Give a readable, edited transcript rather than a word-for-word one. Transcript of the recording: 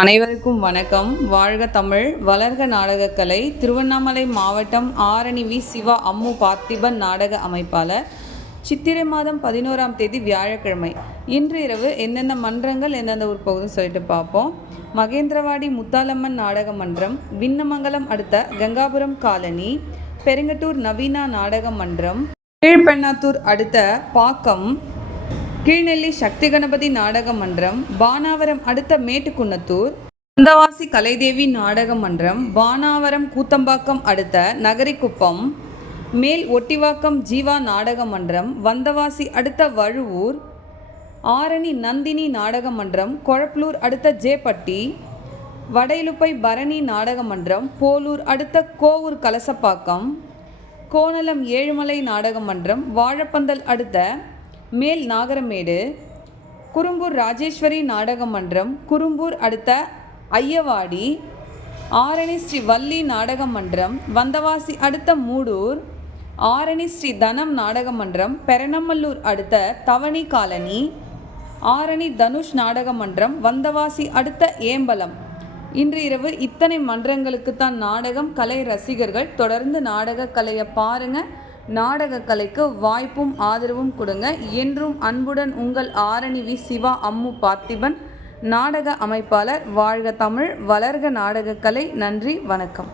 அனைவருக்கும் வணக்கம். வாழ்க தமிழ், வளர்க நாடகக்கலை. திருவண்ணாமலை மாவட்டம் ஆரணி வி. சிவா அம்மு பார்த்திபன் நாடக அமைப்பாளர். சித்திரை மாதம் 11ஆம் தேதி வியாழக்கிழமை. இன்று இரவு எந்தெந்த மன்றங்கள் எந்தெந்த ஊர் போகுதுன்னு சொல்லிட்டு பார்ப்போம். மகேந்திரவாடி முத்தாலம்மன் நாடக மன்றம், விண்ணமங்கலம் அடுத்த கங்காபுரம் காலனி, பெருங்கட்டூர் நவீனா நாடக மன்றம், கீழ்பெண்ணாத்தூர் அடுத்த பாக்கம், கீழ்நெல்லி சக்தி கணபதி நாடக மன்றம், பானாவரம் அடுத்த மேட்டுக்குன்னத்தூர், வந்தவாசி கலைதேவி நாடக மன்றம், பானாவரம் கூத்தம்பாக்கம் அடுத்த நகரிக்குப்பம், மேல் ஒட்டிவாக்கம் ஜீவா நாடக மன்றம், வந்தவாசி அடுத்த வழுவூர், ஆரணி நந்தினி நாடக மன்றம், கொழப்பலூர் அடுத்த ஜேப்பட்டி, வடையிலுப்பை பரணி நாடக மன்றம், போலூர் அடுத்த கோவூர் கலசப்பாக்கம், கோணலம் ஏழுமலை நாடக மன்றம், வாழப்பந்தல் அடுத்த மேல் நாகரமேடு, குறும்பூர் ராஜேஸ்வரி நாடக மன்றம், குறும்பூர் அடுத்த ஐயவாடி, ஆரணி ஸ்ரீ வள்ளி நாடக மன்றம், வந்தவாசி அடுத்த மூடூர், ஆரணி ஸ்ரீ தனம் நாடக மன்றம், பெரணமல்லூர் அடுத்த தவணி காலனி, ஆரணி தனுஷ் நாடக மன்றம், வந்தவாசி அடுத்த ஏம்பலம். இன்று இரவு இத்தனை மன்றங்களுக்குத்தான் நாடகம். கலை ரசிகர்கள் தொடர்ந்து நாடக கலையை பாருங்கள். நாடக கலைக்கு வாய்ப்பும் ஆதரவும் கொடுங்க. என்றும் அன்புடன் உங்கள் ஆரணி வி. சிவா அம்மு பார்த்திபன் நாடக அமைப்பாளர். வாழ்க தமிழ், வளர்க நாடகக்கலை. நன்றி, வணக்கம்.